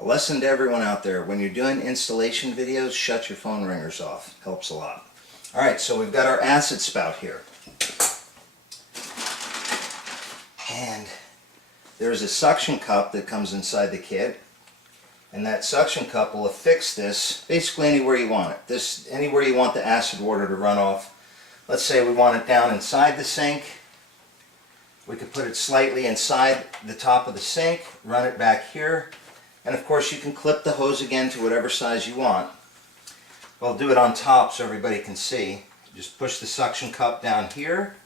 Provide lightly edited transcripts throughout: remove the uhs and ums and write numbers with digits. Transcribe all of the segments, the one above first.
A lesson to everyone out there, when you're doing installation videos, shut your phone ringers off. Helps a lot. Alright, so we've got our acid spout here. And there's a suction cup that comes inside the kit. And that suction cup will affix this basically anywhere you want it. Anywhere you want the acid water to run off. Let's say we want it down inside the sink. We could put it slightly inside the top of the sink, run it back here. And of course you can clip the hose again to whatever size you want. I'll do it on top so everybody can see. Just push the suction cup down here.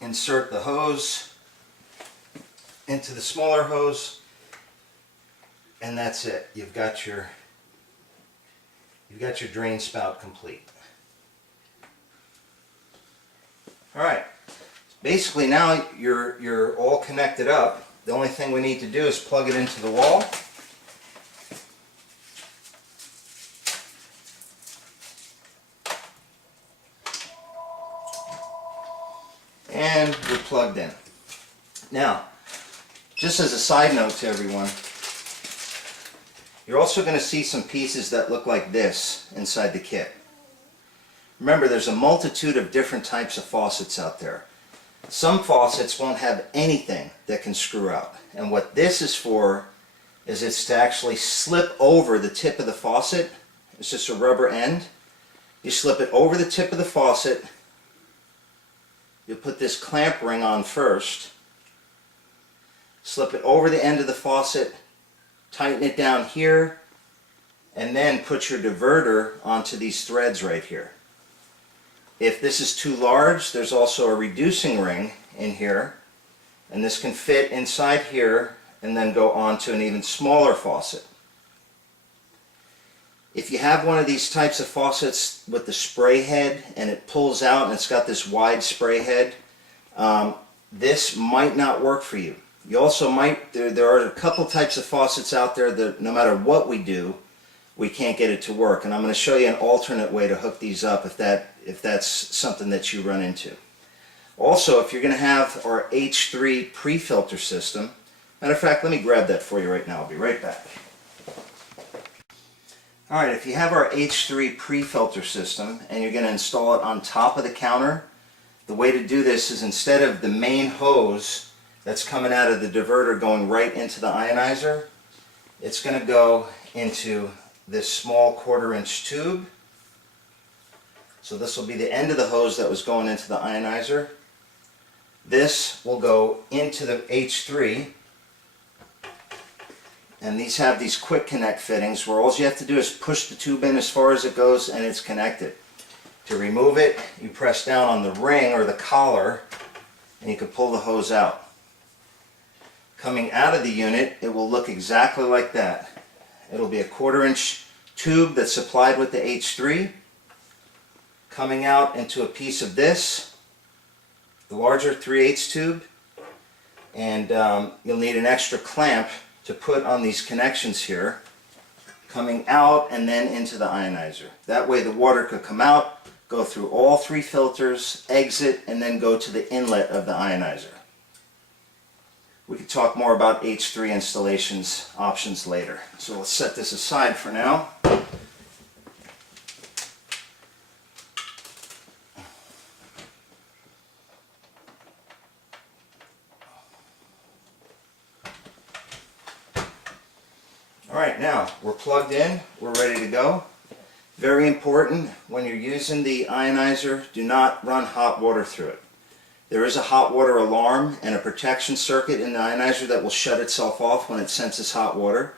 Insert the hose into the smaller hose. And that's it. You've got your drain spout complete. Alright. Basically now you're all connected up. The only thing we need to do is plug it into the wall. And we're plugged in. Now, just as a side note to everyone, you're also going to see some pieces that look like this inside the kit. Remember, there's a multitude of different types of faucets out there. Some faucets won't have anything that can screw out. And what this is for is it's to actually slip over the tip of the faucet. It's just a rubber end. You slip it over the tip of the faucet. You put this clamp ring on first. Slip it over the end of the faucet. Tighten it down here. And then put your diverter onto these threads right here. If this is too large, there's also a reducing ring in here, and this can fit inside here and then go onto an even smaller faucet. If you have one of these types of faucets with the spray head and it pulls out and it's got this wide spray head, this might not work for you. You also might, there are a couple types of faucets out there that no matter what we do, we can't get it to work. And I'm going to show you an alternate way to hook these up if that's something that you run into. Also, if you're going to have our H3 pre-filter system, matter of fact, let me grab that for you right now. I'll be right back. Alright, if you have our H3 pre-filter system and you're going to install it on top of the counter, the way to do this is instead of the main hose that's coming out of the diverter going right into the ionizer, it's going to go into this small 1/4-inch tube. So this will be the end of the hose that was going into the ionizer. This will go into the H3, and these have these quick connect fittings where all you have to do is push the tube in as far as it goes and it's connected. To remove it, you press down on the ring or the collar and you can pull the hose out. Coming out of the unit, it will look exactly like that. It'll be a 1/4-inch tube that's supplied with the H3 coming out into a piece of this, the larger 3/8 tube, and you'll need an extra clamp to put on these connections here, coming out and then into the ionizer. That way the water could come out, go through all 3 filters, exit, and then go to the inlet of the ionizer. We could talk more about H3 installations options later. So let's set this aside for now. Alright, now we're plugged in, we're ready to go. Very important, when you're using the ionizer, do not run hot water through it. There is a hot water alarm and a protection circuit in the ionizer that will shut itself off when it senses hot water.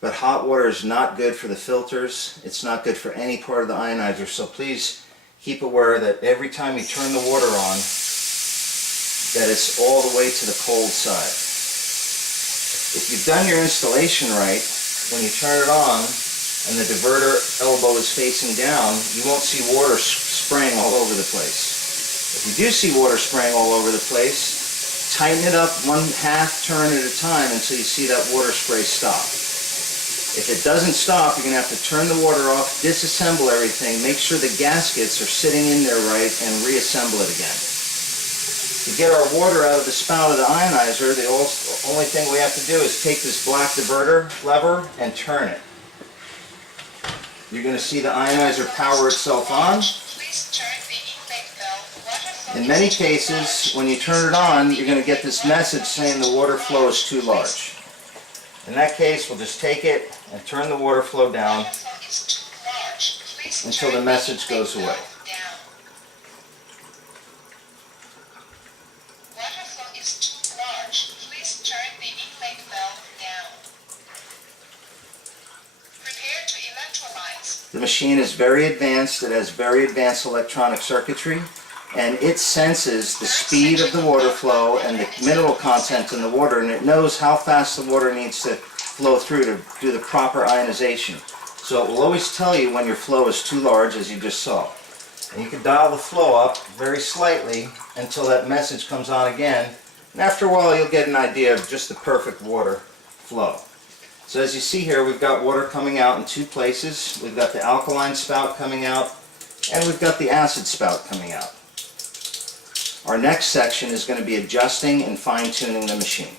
But hot water is not good for the filters. It's not good for any part of the ionizer. So please keep aware that every time you turn the water on, that it's all the way to the cold side. If you've done your installation right, when you turn it on and the diverter elbow is facing down, you won't see water spraying all over the place. If you do see water spraying all over the place, tighten it up 1/2 turn at a time until you see that water spray stop. If it doesn't stop, you're going to have to turn the water off, disassemble everything, make sure the gaskets are sitting in there right, and reassemble it again. To get our water out of the spout of the ionizer, the only thing we have to do is take this black diverter lever and turn it. You're going to see the ionizer power itself on. In many cases, when you turn it on, you're going to get this message saying the water flow is too large. In that case, we'll just take it and turn the water flow down until the message goes away. The machine is very advanced. It has very advanced electronic circuitry, and it senses the speed of the water flow and the mineral content in the water, and it knows how fast the water needs to flow through to do the proper ionization. So it will always tell you when your flow is too large, as you just saw. And you can dial the flow up very slightly until that message comes on again, and after a while you'll get an idea of just the perfect water flow. So as you see here, we've got water coming out in two places. We've got the alkaline spout coming out, and we've got the acid spout coming out. Our next section is going to be adjusting and fine-tuning the machine.